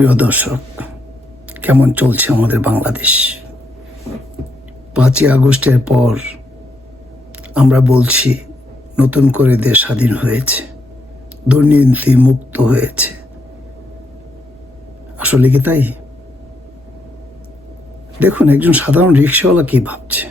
প্রিয় দর্শক, কেমন চলছে আমাদের বাংলাদেশ? 5ই আগস্টের পর আমরা বলছি নতুন করে দেশ স্বাধীন হয়েছে, দুর্নীতি মুক্ত হয়েছে। আসলে কি তাই? দেখুন একজন সাধারণ রিক্সাওয়ালা কি ভাবছে।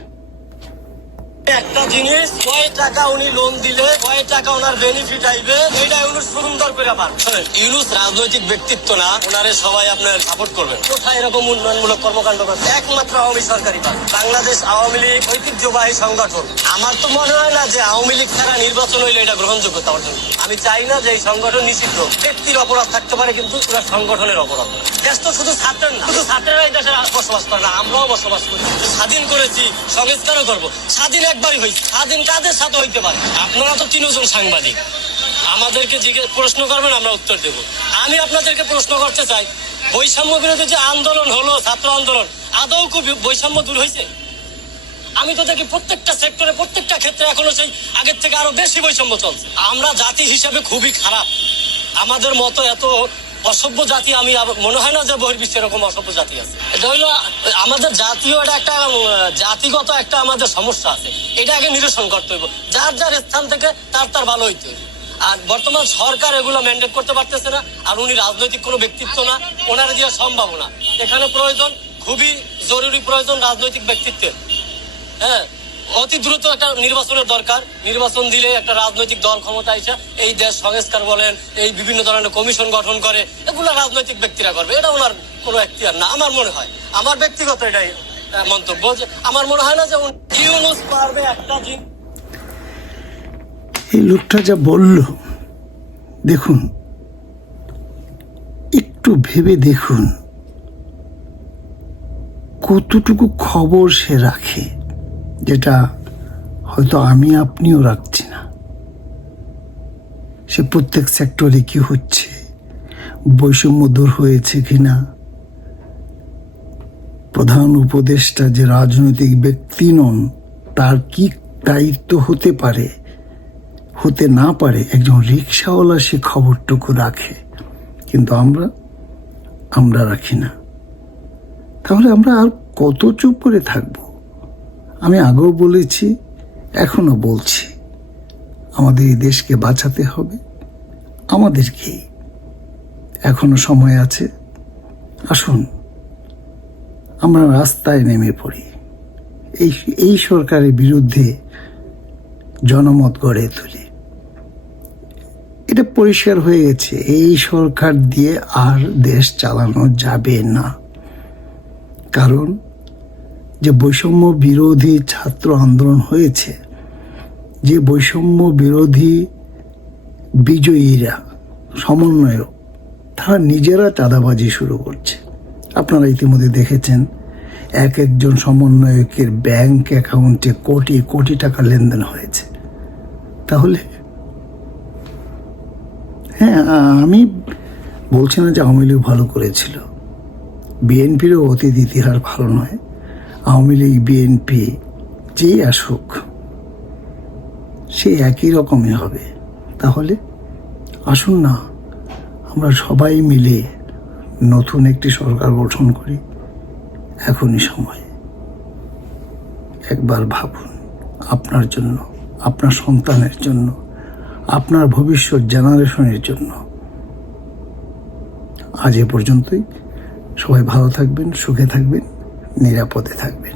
একটা জিনিস, কয় টাকা উনি লোন দিলে কয় টাকা ওনার বেনিফিট আইবে, এটা ইউনুস সুন্দর করে পারে। ইউনুস রাজনৈতিক ব্যক্তিত্ব না, ওনারে সবাই আপনার সাপোর্ট করবেন। কোথায় এরকম উন্নয়নমূলক কর্মকাণ্ড করছে? একমাত্র আওয়ামী সরকারি পারে। বাংলাদেশ আওয়ামী লীগ ঐতিহ্যবাহী সংগঠন। আমার তো মনে হয় না যে আওয়ামী লীগ ছাড়া নির্বাচন হইলে এটা গ্রহণযোগ্যতা অর্জন। আমি চাই না যে এই সংগঠন নিষিদ্ধ। ব্যক্তির অপরাধ থাকতে পারে, কিন্তু পুরো সংগঠনের অপরাধ। দেশ তো শুধু ছাত্রের না, শুধু ছাত্রেরাই দেশে বসবাস করে না, আমরাও বসবাস করি। স্বাধীন করেছি, সংস্কারও করবো। স্বাধীন একবারই হয়েছে, স্বাধীন কাদের সাথে হইতে পারে? আপনারা তো 3 জন সাংবাদিক, আমাদেরকে প্রশ্ন করবেন, আমরা উত্তর দেব। আমি আপনাদেরকে প্রশ্ন করতে চাই, বৈষম্য বিরোধী যে আন্দোলন হলো, ছাত্র আন্দোলন, আদৌ কি বৈষম্য দূর হয়েছে? আমি তো দেখি প্রত্যেকটা সেক্টরে, প্রত্যেকটা ক্ষেত্রে এখনো সেই আগের থেকে আরো বেশি বৈষম্য চলছে। আমরা জাতি হিসেবে খুবই খারাপ। আমাদের মতো এত অসভ্য জাতি আমি মনে হয় না যে বহির্বিশ্বে এরকম অসভ্য জাতি আছে। এটা হইলো আমাদের জাতীয়, এটা একটা জাতিগত একটা আমাদের সমস্যা আছে। এটা আগে নিরসন করতে হইব। যার যার স্থান থেকে তার ভালো হইতে হইব। আর বর্তমান সরকার এগুলো ম্যান্ডেট করতে পারতেছে না। আর উনি রাজনৈতিক কোনো ব্যক্তিত্ব না, ওনার দিয়ে সম্ভব না। এখানে প্রয়োজন, খুবই জরুরি প্রয়োজন রাজনৈতিক ব্যক্তিত্বের। হ্যাঁ, অতি দ্রুত একটা নির্বাচনের দরকার। নির্বাচন দিলে একটা রাজনৈতিক দল ক্ষমতা এসে এই দেশ সংস্কার বলেন, এই বিভিন্ন ধরনের কমিশন গঠন করে, এগুলো রাজনৈতিক ব্যক্তিরা করবে। এটা ওনার কোনো এখতিয়ার না আমার মনে হয়। আমার ব্যক্তিগত এটাই মন্তব্য, যে আমার মনে হয় না যে ইউনুস পারবে একটা দিন। এই লোকটা যা বলল, দেখুন, একটু ভেবে দেখুন কতটুকু খবর সে রাখে, যেটা হয়তো আমি আপনিও রাখছি না। সে প্রত্যেক সেক্টরে কি হচ্ছে, বৈষম্য দূর হয়েছে কিনা, প্রধান উপদেষ্টা যে রাজনৈতিক ব্যক্তি নন, তার কি দায়িত্ব হতে পারে, হতে না পারে, একজন রিক্সাওয়ালা সে খবরটুকু রাখে। কিন্তু আমরা রাখি না। তাহলে আমরা আর কত চুপ করে থাকবো? আমি আগেও বলেছি, এখনো বলছি, আমাদের এই দেশকে বাঁচাতে হবে। আমাদেরকেই এখনো সময় আছে। আসুন আমরা রাস্তায় নেমে পড়ি, এই সরকারের বিরুদ্ধে জনমত গড়ে তুলি। এটা পরিষ্কার হয়ে গেছে, এই সরকার দিয়ে আর দেশ চালানো যাবে না। কারণ যে বৈষম্য বিরোধী ছাত্র আন্দোলন হয়েছে, যে বৈষম্য বিরোধী বিজয়ীরা, সমন্বয়ক, তারা নিজেরা চাঁদাবাজি শুরু করছে। আপনারা ইতিমধ্যে দেখেছেন একজন সমন্বয়কের ব্যাংক অ্যাকাউন্টে কোটি কোটি টাকা লেনদেন হয়েছে। তাহলে হ্যাঁ, আমি বলছি না যে আওয়ামী লীগ ভালো করেছিল, বিএনপিরও অতীত ইতিহাস ভালো নয়। আওয়ামী লীগ, বিএনপি যেই আসুক, সে একই রকমই হবে। তাহলে আসুন না আমরা সবাই মিলে নতুন একটি সরকার গঠন করি। এখনই সময়। একবার ভাবুন, আপনার জন্য, আপনার সন্তানের জন্য, আপনার ভবিষ্যৎ জেনারেশনের জন্য। আজ এ পর্যন্তই। সবাই ভালো থাকবেন, সুখে থাকবেন, নিরাপদে থাকবেন।